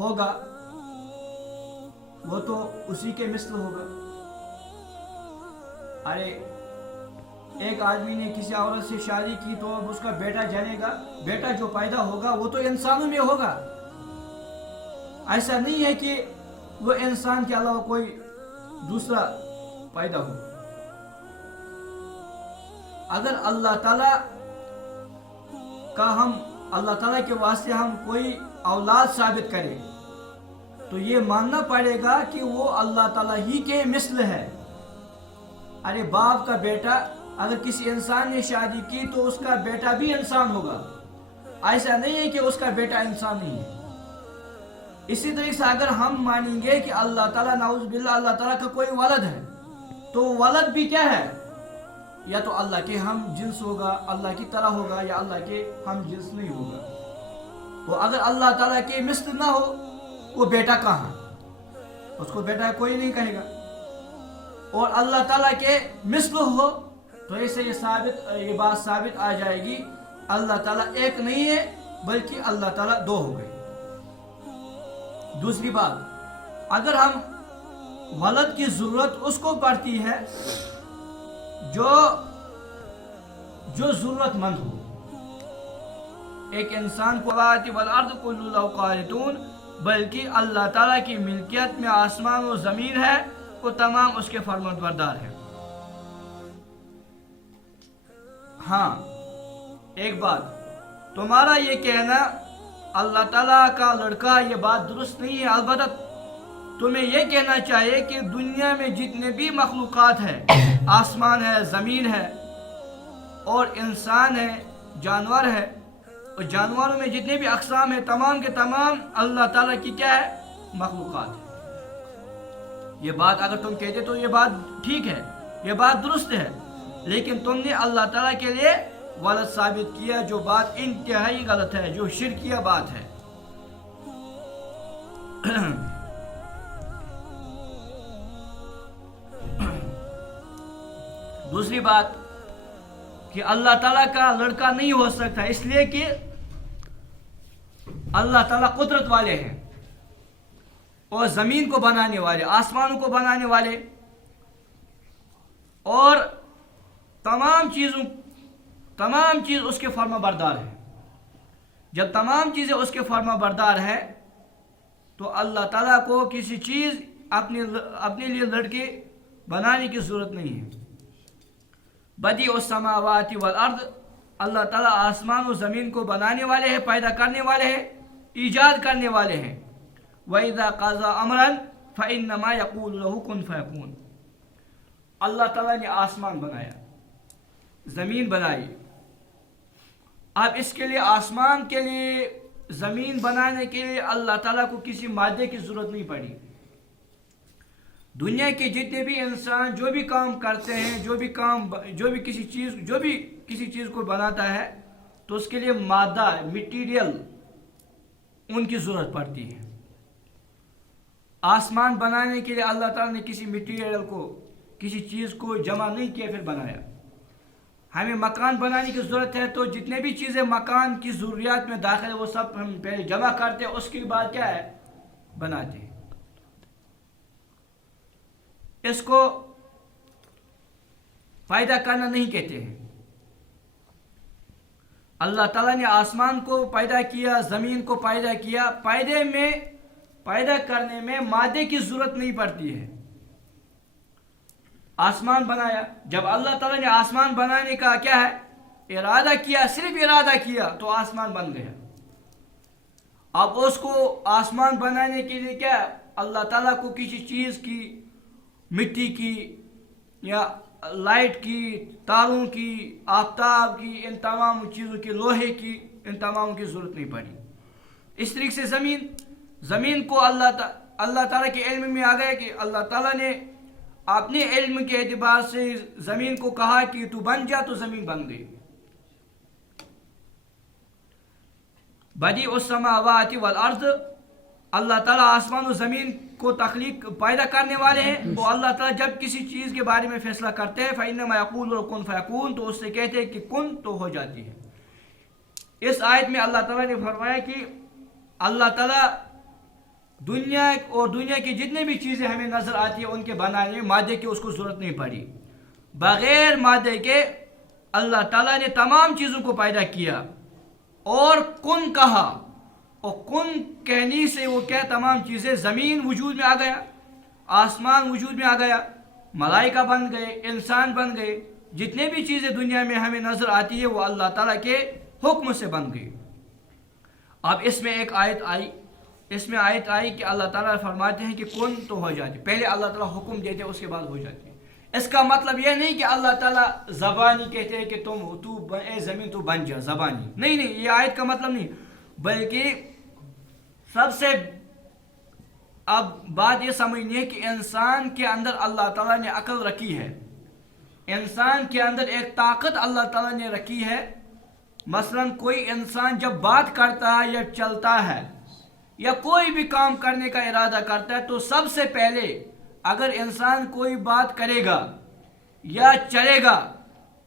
ہوگا وہ تو اسی کے مثل ہوگا. ارے ایک آدمی نے کسی عورت سے شادی کی تو اب اس کا بیٹا جنے گا. بیٹا جو پیدا ہوگا وہ تو انسانوں میں ہوگا. ایسا نہیں ہے کہ وہ انسان کے علاوہ کوئی دوسرا پیدا ہو. اگر اللہ تعالیٰ کے واسطے ہم کوئی اولاد ثابت کریں تو یہ ماننا پڑے گا کہ وہ اللہ تعالیٰ ہی کے مثل ہے. ارے باپ کا بیٹا اگر کسی انسان نے شادی کی تو اس کا بیٹا بھی انسان ہوگا. ایسا نہیں ہے کہ اس کا بیٹا انسان نہیں ہے. اسی طریقے سے اگر ہم مانیں گے کہ اللہ تعالیٰ نعوذ باللہ اللہ تعالیٰ کا کوئی ولد ہے تو ولد بھی کیا ہے؟ یا تو اللہ کے ہم جنس ہوگا, اللہ کی طرح ہوگا, یا اللہ کے ہم جنس نہیں ہوگا. تو اگر اللہ تعالیٰ کے مثل نہ ہو وہ بیٹا کہاں؟ اس کو بیٹا کوئی نہیں کہے گا. اور اللہ تعالیٰ کے مثل ہو تو اسے یہ بات ثابت آ جائے گی اللہ تعالیٰ ایک نہیں ہے بلکہ اللہ تعالیٰ دو ہو گئے. دوسری بات, اگر ہم ولد کی ضرورت اس کو پڑتی ہے جو ضرورت مند ہو. ایک انسان کو والارض کل له قانتون, بلکہ اللہ تعالیٰ کی ملکیت میں آسمان و زمین ہے, وہ تمام اس کے فرمانبردار ہیں. ہاں ایک بات, تمہارا یہ کہنا اللہ تعالیٰ کا لڑکا یہ بات درست نہیں ہے. البتہ تمہیں یہ کہنا چاہیے کہ دنیا میں جتنے بھی مخلوقات ہیں, آسمان ہے, زمین ہے, اور انسان ہے, جانور ہے, اور جانوروں میں جتنے بھی اقسام ہیں تمام کے تمام اللہ تعالیٰ کی کیا ہے؟ مخلوقات ہے. یہ بات اگر تم کہتے تو یہ بات ٹھیک ہے, یہ بات درست ہے, لیکن تم نے اللہ تعالیٰ کے لیے ولد ثابت کیا جو بات انتہائی غلط ہے, جو شرکیہ بات ہے. دوسری بات کہ اللہ تعالیٰ کا لڑکا نہیں ہو سکتا, اس لیے کہ اللہ تعالیٰ قدرت والے ہیں, اور زمین کو بنانے والے, آسمانوں کو بنانے والے, اور تمام چیز اس کے فرما بردار ہے. جب تمام چیزیں اس کے فرما بردار ہے تو اللہ تعالیٰ کو کسی چیز اپنے لیے لڑکے بنانے کی ضرورت نہیں ہے. بدیع السماوات والارض, اللہ تعالیٰ آسمان و زمین کو بنانے والے ہیں, پیدا کرنے والے ہیں, ایجاد کرنے والے ہیں. وَإِذَا قَضَى أَمْرًا فَإِنَّمَا يَقُولُ لَهُ كُن فَيَكُونُ. اللہ تعالیٰ نے آسمان بنایا, زمین بنائی. اب اس کے لیے, آسمان کے لیے, زمین بنانے کے لیے اللہ تعالیٰ کو کسی مادے کی ضرورت نہیں پڑی. دنیا کے جتنے بھی انسان جو بھی کام کرتے ہیں, جو بھی کسی چیز کو بناتا ہے تو اس کے لیے مادہ, مٹیریل ان کی ضرورت پڑتی ہے. آسمان بنانے کے لیے اللہ تعالیٰ نے کسی مٹیریل کو, کسی چیز کو جمع نہیں کیا پھر بنایا. ہمیں مکان بنانے کی ضرورت ہے تو جتنے بھی چیزیں مکان کی ضروریات میں داخل ہے وہ سب ہم پہلے جمع کرتے ہیں, اس کے بعد کیا ہے؟ بناتے ہیں. اس کو پیدا کرنا نہیں کہتے ہیں. اللہ تعالیٰ نے آسمان کو پیدا کیا, زمین کو پیدا کیا, پیدا کرنے میں مادے کی ضرورت نہیں پڑتی ہے. آسمان بنایا, جب اللہ تعالیٰ نے آسمان بنانے کا کیا ہے؟ ارادہ کیا, صرف ارادہ کیا تو آسمان بن گیا. اب اس کو آسمان بنانے کے لیے کیا, اللہ تعالیٰ کو کسی چیز کی, مٹی کی یا لائٹ کی, تاروں کی, آفتاب کی, ان تمام چیزوں کی, لوہے کی, ان تمام کی ضرورت نہیں پڑی. اس طریقے سے زمین کو اللہ تعالیٰ کے علم میں آ گیا کہ اللہ تعالیٰ نے اپنے علم کے اعتبار سے زمین کو کہا کہ تو بن جا, تو زمین بن گئی. بدیع السماوات والارض, اللہ تعالیٰ آسمان و زمین کو تخلیق پیدا کرنے والے ہیں. تو اللہ تعالیٰ جب کسی چیز کے بارے میں فیصلہ کرتے ہیں فَإِنَّمَا يَقُولُ كُن فَيَكُونُ, تو اس سے کہتے ہیں کہ کن تو ہو جاتی ہے. اس آیت میں اللہ تعالیٰ نے فرمایا کہ اللہ تعالیٰ دنیا اور دنیا کی جتنے بھی چیزیں ہمیں نظر آتی ہیں ان کے بنانے میں مادے کی اس کو ضرورت نہیں پڑی. بغیر مادے کے اللہ تعالیٰ نے تمام چیزوں کو پیدا کیا اور کن کہا, اور کن کہنے سے وہ کیا تمام چیزیں, زمین وجود میں آ گیا, آسمان وجود میں آ گیا, ملائکہ بن گئے, انسان بن گئے, جتنے بھی چیزیں دنیا میں ہمیں نظر آتی ہے وہ اللہ تعالیٰ کے حکم سے بن گئی. اب اس میں ایک آیت آئی کہ اللہ تعالیٰ فرماتے ہیں کہ کن تو ہو جاتی, پہلے اللہ تعالیٰ حکم دیتے اس کے بعد ہو جاتی. اس کا مطلب یہ نہیں کہ اللہ تعالیٰ زبانی کہتے ہیں کہ اے زمین تو بن جا, زبانی نہیں, یہ آیت کا مطلب نہیں, بلکہ سب سے اب بات یہ سمجھنی ہے کہ انسان کے اندر اللہ تعالیٰ نے عقل رکھی ہے, انسان کے اندر ایک طاقت اللہ تعالیٰ نے رکھی ہے. مثلا کوئی انسان جب بات کرتا ہے یا چلتا ہے یا کوئی بھی کام کرنے کا ارادہ کرتا ہے تو سب سے پہلے اگر انسان کوئی بات کرے گا یا چلے گا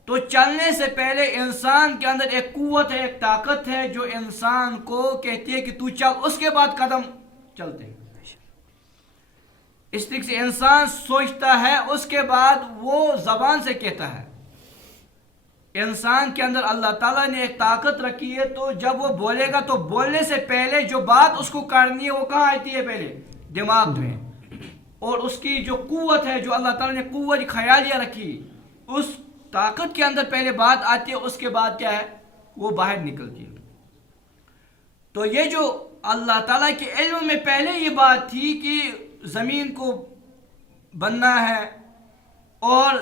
تو چلنے سے پہلے انسان کے اندر ایک قوت ہے, ایک طاقت ہے جو انسان کو کہتی ہے کہ تو چل, اس کے بعد قدم چلتے ہیں. اس طریقے سے انسان سوچتا ہے اس کے بعد وہ زبان سے کہتا ہے. انسان کے اندر اللہ تعالیٰ نے ایک طاقت رکھی ہے, تو جب وہ بولے گا تو بولنے سے پہلے جو بات اس کو کرنی ہے وہ کہاں آتی ہے, پہلے دماغ میں. اور اس کی جو قوت ہے, جو اللہ تعالیٰ نے قوت خیالیہ رکھی, اس طاقت کے اندر پہلے بات آتی ہے, اس کے بعد کیا ہے وہ باہر نکلتی ہے. تو یہ جو اللہ تعالیٰ کے علم میں پہلے یہ بات تھی کہ زمین کو بننا ہے اور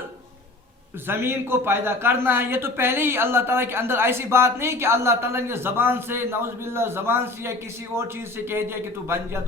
زمین کو پیدا کرنا ہے, یہ تو پہلے ہی اللہ تعالیٰ کے اندر, ایسی بات نہیں کہ اللہ تعالیٰ نے زبان سے, نعوذ باللہ, زبان سے یا کسی اور چیز سے کہہ دیا کہ تو بن جا.